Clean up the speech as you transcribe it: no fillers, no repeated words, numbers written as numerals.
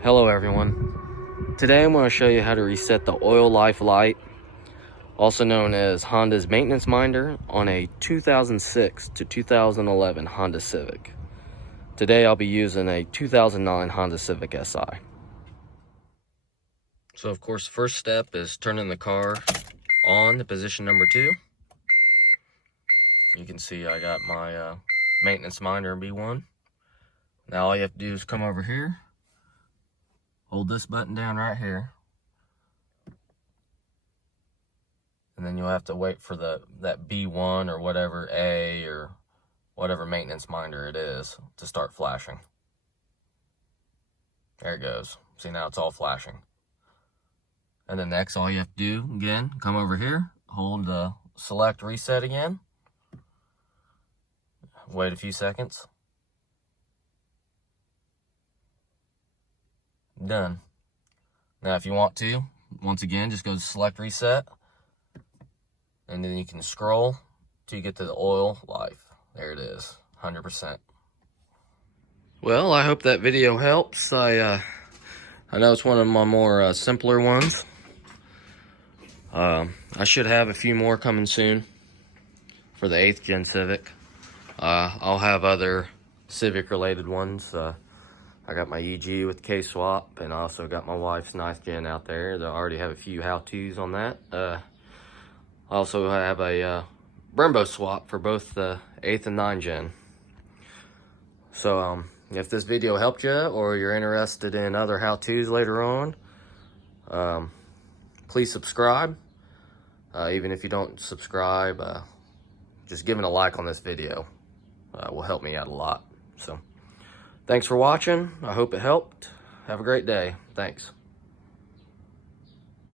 Hello everyone. Today I'm going to show you how to reset the oil life light, also known as Honda's maintenance minder, on a 2006 to 2011 Honda Civic. Today I'll be using a 2009 Honda Civic Si. So of course the first step is turning the car on to position number 2. You can see I got my maintenance minder in B1. Now all you have to do is come over here, hold this button down right here, and then you'll have to wait for that B1 or whatever A or whatever maintenance minder it is to start flashing. There it goes. See, now it's all flashing. And then next, all you have to do, again, come over here, hold the select reset again, wait a few seconds. Done. Now if you want to, once again, just go to select reset, and then you can scroll till you get to the oil life. There it is, 100%. Well, I hope that video helps. I know it's one of my more simpler ones. I should have a few more coming soon for the 8th gen Civic. I'll have other Civic related ones. I got my EG with K-swap, and I also got my wife's 9th gen out there. I already have a few how-tos on that. I also have a Brembo swap for both the 8th and 9th gen. So if this video helped you, or you're interested in other how-tos later on, please subscribe. Even if you don't subscribe, just giving a like on this video will help me out a lot. So thanks for watching. I hope it helped. Have a great day. Thanks.